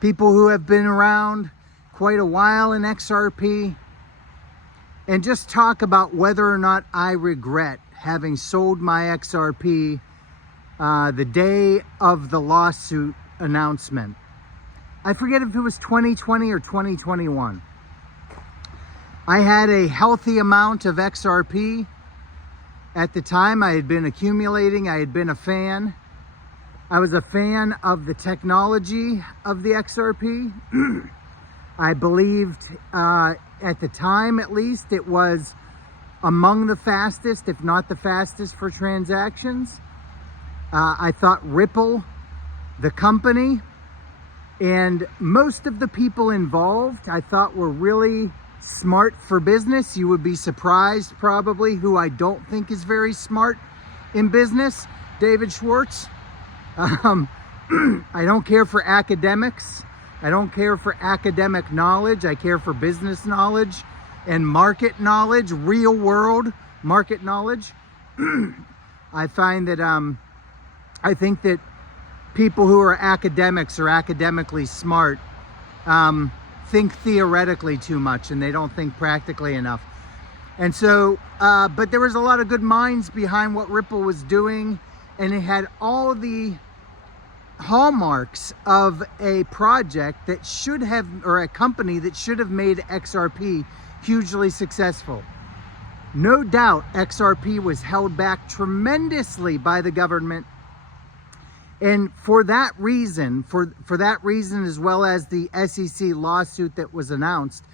people who have been around quite a while in XRP, and just talk about whether or not I regret having sold my XRP the day of the lawsuit announcement. I forget if it was 2020 or 2021. I had a healthy amount of XRP. At the time, I had been accumulating. I had been a fan. I was a fan of the technology of the XRP. I believed, at the time at least, it was among the fastest, if not the fastest, for transactions. I thought Ripple, the company, and most of the people involved, I thought were really smart for business. You would be surprised probably who I don't think is very smart in business, David Schwartz. I don't care for academics. I don't care for academic knowledge. I care for business knowledge and market knowledge, real world market knowledge. I find that I think that people who are academics or academically smart think theoretically too much, and they don't think practically enough. And so, but there was a lot of good minds behind what Ripple was doing, and it had all the hallmarks of a project that should have, or a company that should have made XRP hugely successful. No doubt XRP was held back tremendously by the government. And for that reason, for that reason, as well as the SEC lawsuit that was announced,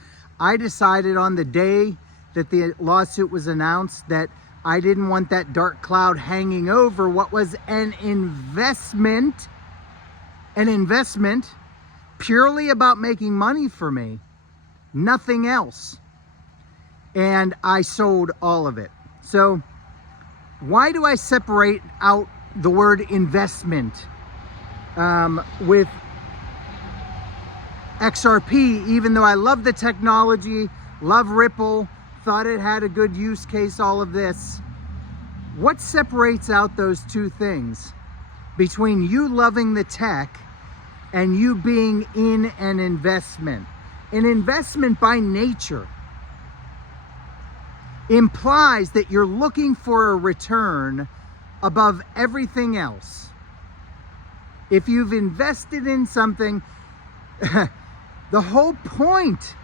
I decided on the day that the lawsuit was announced that I didn't want that dark cloud hanging over what was an investment purely about making money for me, nothing else. And I sold all of it. So why do I separate out the word investment with XRP, even though I love the technology, love Ripple, thought it had a good use case, all of this? What separates out those two things between you loving the tech and you being in an investment? An investment by nature implies that you're looking for a return above everything else. If you've invested in something, the whole point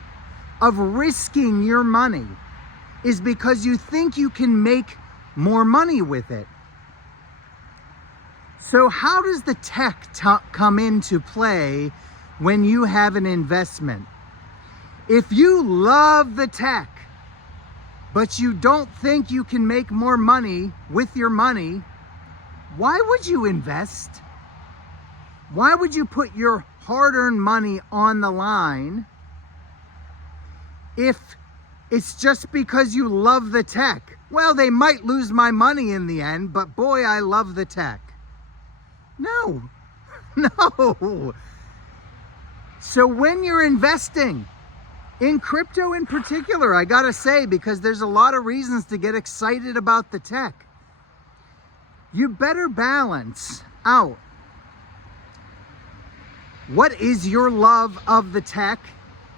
of risking your money is because you think you can make more money with it. So how does the tech come into play when you have an investment? If you love the tech, but you don't think you can make more money with your money, why would you invest? Why would you put your hard-earned money on the line if it's just because you love the tech? Well, they might lose my money in the end, but boy, I love the tech. No, no. So when you're investing, in crypto in particular, I gotta say, because there's a lot of reasons to get excited about the tech, you better balance out what is your love of the tech,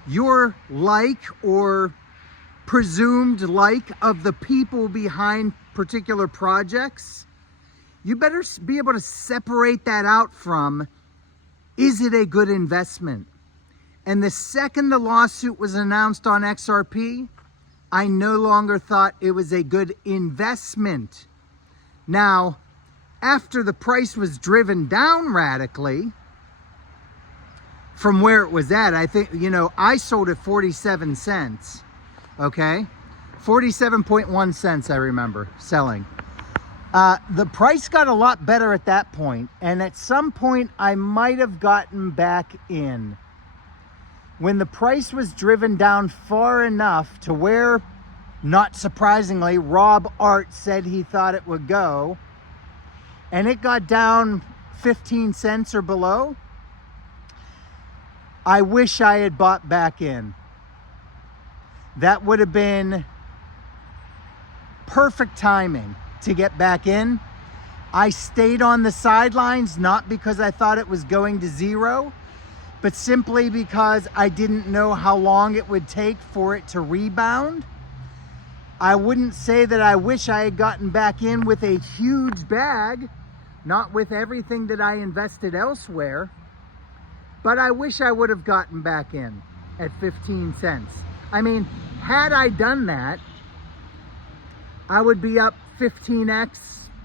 your like or presumed like of the people behind particular projects. You better be able to separate that out from, is it a good investment? And the second the lawsuit was announced on XRP, I no longer thought it was a good investment. Now, after the price was driven down radically from where it was at, I think, I sold at 47 cents, okay? 47.1 cents, I remember selling. The price got a lot better at that point, and at some point I might have gotten back in. When the price was driven down far enough to where, not surprisingly, Rob Art said he thought it would go, and it got down 15 cents or below, I wish I had bought back in. That would have been perfect timing to get back in. I stayed on the sidelines, not because I thought it was going to zero, but simply because I didn't know how long it would take for it to rebound. I wouldn't say that I wish I had gotten back in with a huge bag, not with everything that I invested elsewhere, but I wish I would have gotten back in at 15 cents. I mean, had I done that, I would be up 15x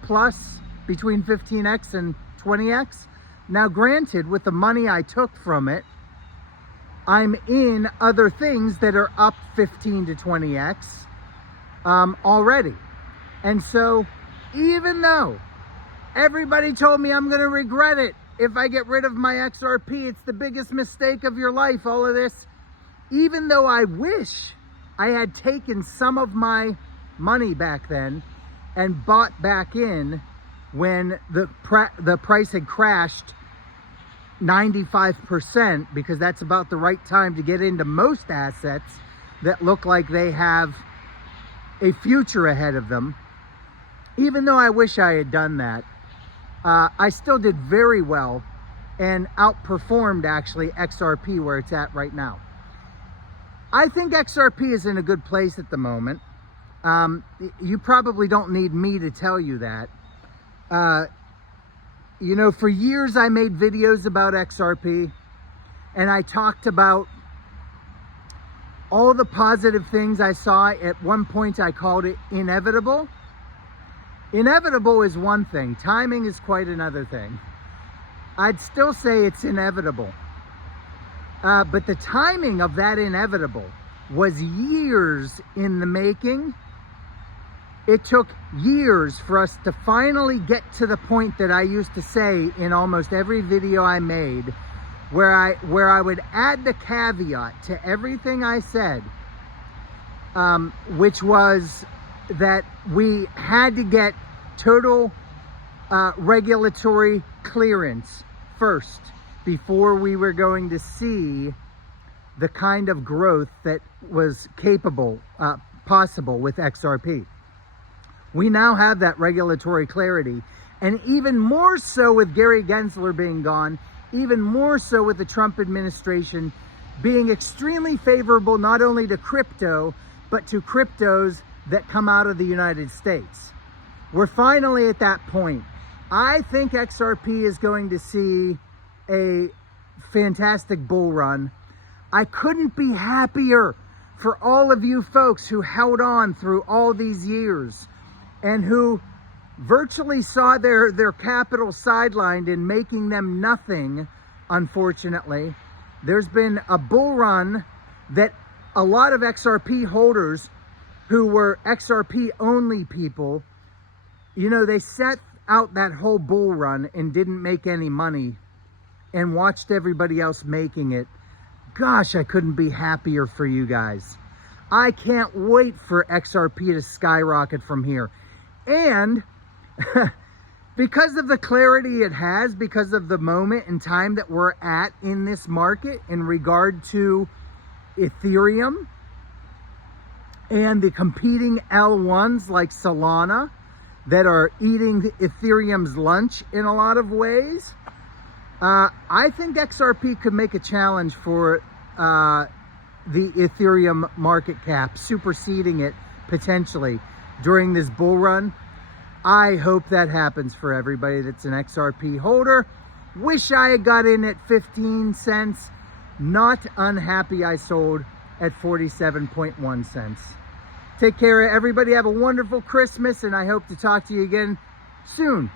plus, between 15x and 20x. Now granted, with the money I took from it, I'm in other things that are up 15 to 20x already. And so even though everybody told me I'm going to regret it if I get rid of my XRP, it's the biggest mistake of your life, all of this, even though I wish I had taken some of my money back then and bought back in when the price had crashed 95%, because that's about the right time to get into most assets that look like they have a future ahead of them. Even though I wish I had done that, I still did very well and outperformed actually XRP where it's at right now. I think XRP is in a good place at the moment. You probably don't need me to tell you that. You know, for years I made videos about XRP, and I talked about all the positive things I saw. At one point I called it inevitable. Inevitable is one thing, timing is quite another thing. I'd still say it's inevitable. But the timing of that inevitable was years in the making. It took years for us to finally get to the point that I used to say in almost every video I made, where I would add the caveat to everything I said, which was that we had to get total regulatory clearance first before we were going to see the kind of growth that was possible with XRP. We now have that regulatory clarity, and even more so with Gary Gensler being gone, even more so with the Trump administration being extremely favorable not only to crypto, but to cryptos that come out of the United States. We're finally at that point. I think XRP is going to see a fantastic bull run. I couldn't be happier for all of you folks who held on through all these years and who virtually saw their capital sidelined and making them nothing, unfortunately. There's been a bull run that a lot of XRP holders who were XRP only people, you know, they set out that whole bull run and didn't make any money and watched everybody else making it. Gosh, I couldn't be happier for you guys. I can't wait for XRP to skyrocket from here. And because of the clarity it has, because of the moment in time that we're at in this market in regard to Ethereum and the competing L1s like Solana that are eating Ethereum's lunch in a lot of ways, I think XRP could make a challenge for the Ethereum market cap, superseding it potentially during this bull run. I hope that happens for everybody that's an XRP holder. Wish I had got in at 15 cents. Not unhappy I sold at 47.1 cents. Take care, everybody. Have a wonderful Christmas, and I hope to talk to you again soon.